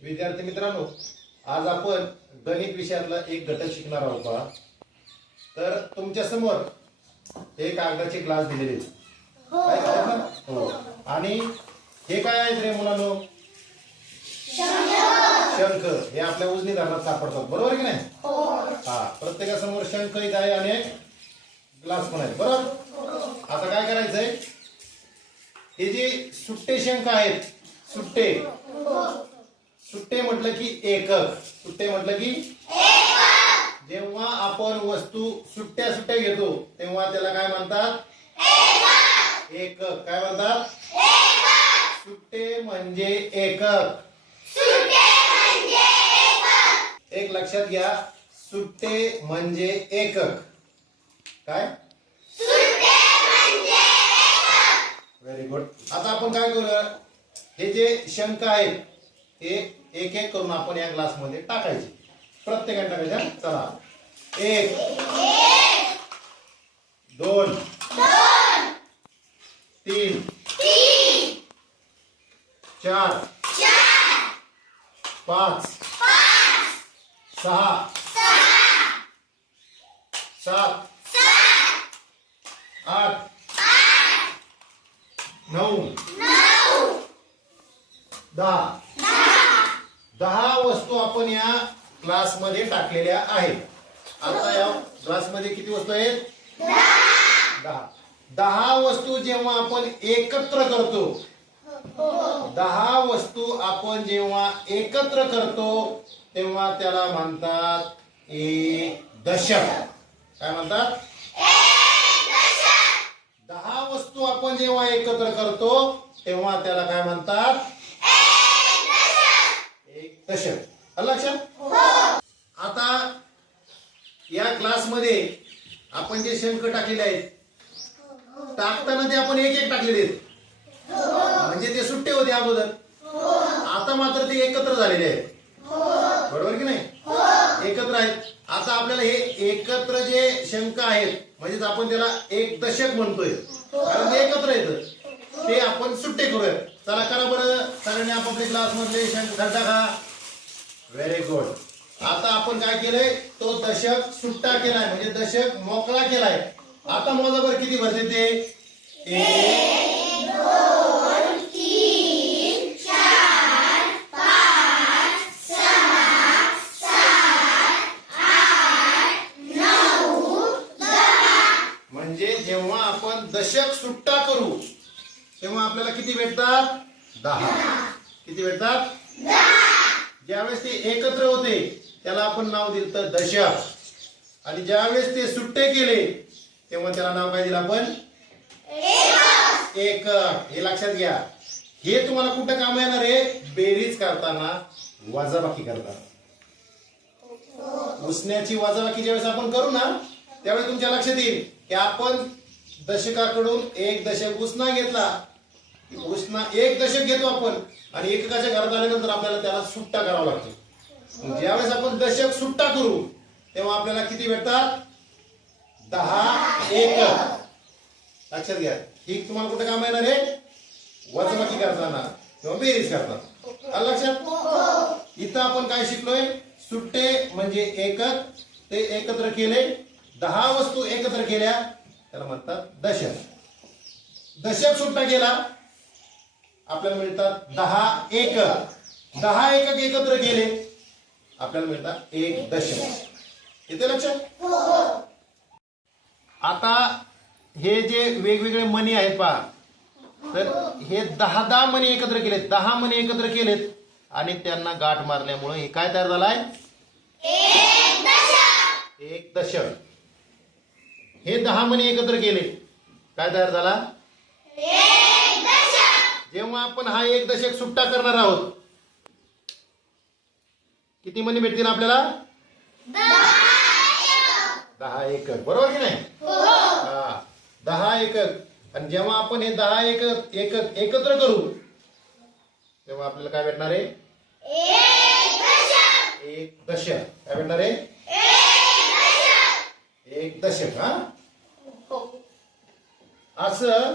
विद्यार्थी मित्रांनो आज आपण गणित विषयातला एक घटक शिकणार आहोत पहा तर तुमच्यासमोर हे कागदाचे ग्लास दिलेले आहेत. काय ना? हो. आणि हे काय आहेत रे मुलांनो? शंख. हे आपल्या उजनी धरणात सापडतात. बरोबर की नाही? हा. प्रत्येकासमोर शंख इथं आहे आणि ग्लास पण आहे. बरोबर? आता काय करायचंय? हे जे सुट्टे शंख आहेत सुट्टे सुट्टे म्हटलं की एकक. सुट्टे म्हटलं की जेव्हा आपण वस्तू सुट्ट्या सुट्ट्या घेतो तेव्हा त्याला काय म्हणतात? एकक. काय म्हणतात? सुट्टे म्हणजे एकक. एक लक्षात घ्या. सुट्टे म्हणजे एकक. काय? व्हेरी गुड आता आपण काय करूया? हे जे शंख आहेत हे एक एक करून आपण या ग्लासमध्ये टाकायचे. प्रत्येकाने टाकायचे चला. एक. दोन. तीन. चार. पाच. सहा. सात. आठ. नऊ. दहा. आपण या क्लासमध्ये टाकलेल्या आहेत. आता या क्लासमध्ये किती वस्तू आहेत? दहा. दहा वस्तू जेव्हा आपण एकत्र करतो दहा वस्तू आपण जेव्हा एकत्र करतो तेव्हा त्याला म्हणतात एक दशक. काय म्हणतात? दहा वस्तू आपण जेव्हा एकत्र करतो तेव्हा त्याला काय म्हणतात? एक दशक. लक्षात? आता या क्लासमध्ये आपण जे शंख टाकलेले आहेत टाकताना ते आपण एक एक टाकलेले आहेत. म्हणजे ते सुट्टे होते अगोदर. आता मात्र ते एकत्र झालेले आहेत. बरोबर की नाही? एकत्र आहेत. आता आपल्याला हे एकत्र जे शंख आहेत म्हणजेच आपण त्याला एक दशक म्हणतोय. कारण ते एकत्र येत ते आपण सुट्टे करूयात. चला करा बरं. सगळ्यांनी आपापल्या क्लासमधले शंख घंटा खा. व्हेरी गुड आता आपण काय केलंय? तो दशक सुट्टा केलाय म्हणजे दशक मोकळा केलाय. आता मोजा बरं किती भरते ते? म्हणजे जेव्हा आपण दशक सुट्टा करू तेव्हा आपल्याला किती भेटतात? दहा. किती भेटतात? ज्यावेळेस ते एकत्र होते त्याला आपण नाव दिलं तर दशक आणि ज्यावेळेस ते सुट्टे केले तेव्हा त्याला नाव काय दिलं आपण? एकक हे लक्षात घ्या. हे तुम्हाला कुठं काम येणार आहे? बेरीज करताना वजाबाकी करताना उसण्याची वजाबाकी ज्यावेळेस आपण करू ना त्यावेळेस तुमच्या लक्षात येईल की आपण दशकाकडून एक दशक उसना घेतला उसना एक दशक घेतो आपण आणि एककाच्या घरात आल्यानंतर आपल्याला त्याला सुट्टा करावा लागतो. ज्यावेळेस आपण दशक सुट्टा करू तेव्हा आपल्याला किती भेटतात? दहा एक लक्षात घ्या. ही तुम्हाला कुठे काम येणार आहे? वजबाकी करताना किंवा बेरीज करताना आलं लक्षात? इथं आपण काय शिकलोय? सुट्टे म्हणजे एकक. ते एकत्र केले. दहा वस्तू एकत्र केल्या. त्याला म्हणतात दशक. दशक सुट्टा केला. आपल्याला मिळतात दहा एकक दहा एकक एकत्र केले आपल्याला मिळतात एक दशक येते लक्षात? आता हे जे वेगवेगळे मणी आहेत पहा. तर हे दहा दहा मणी एकत्र केलेत दहा मणी एकत्र केलेत आणि त्यांना गाठ मारल्यामुळे हे काय तयार झालाय? एक दशक. हे दहा मणी एकत्र केले. काय तयार झाला? जेव्हा आपण हा एक दशक सुट्टा करणार आहोत किती मणी भेटतील आपल्याला? दहा एकक बरोबर की नाही? हा. दहा एकक आणि जेव्हा आपण हे दहा एकक एकक एकत्र करू तेव्हा आपल्याला काय भेटणार आहे? एक दशक. काय भेटणार आहे? एक दशक. हा. असं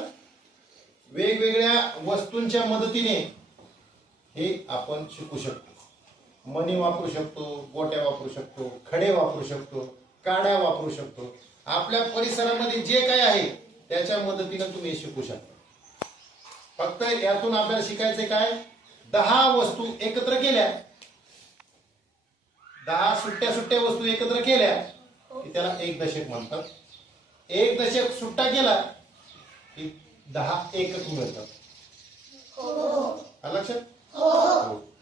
वेगवेगळ्या वस्तूंच्या मदतीने हे आपण शिकू शकतो. मणी वापरू शकतो गोट्या वापरू शकतो खडे वापरू शकतो काड्या वापरू शकतो. आपल्या परिसरामध्ये जे काय आहे त्याच्या मदतीनं तुम्ही हे शिकू शकता. फक्त यातून आपल्याला शिकायचे काय? दहा वस्तू एकत्र केल्या. दहा सुट्ट्या सुट्ट्या वस्तू एकत्र केल्या की त्याला एक दशक म्हणतात. एक दशक सुट्टा केला की दहा एकक मिळतात आलं लक्षात? हो.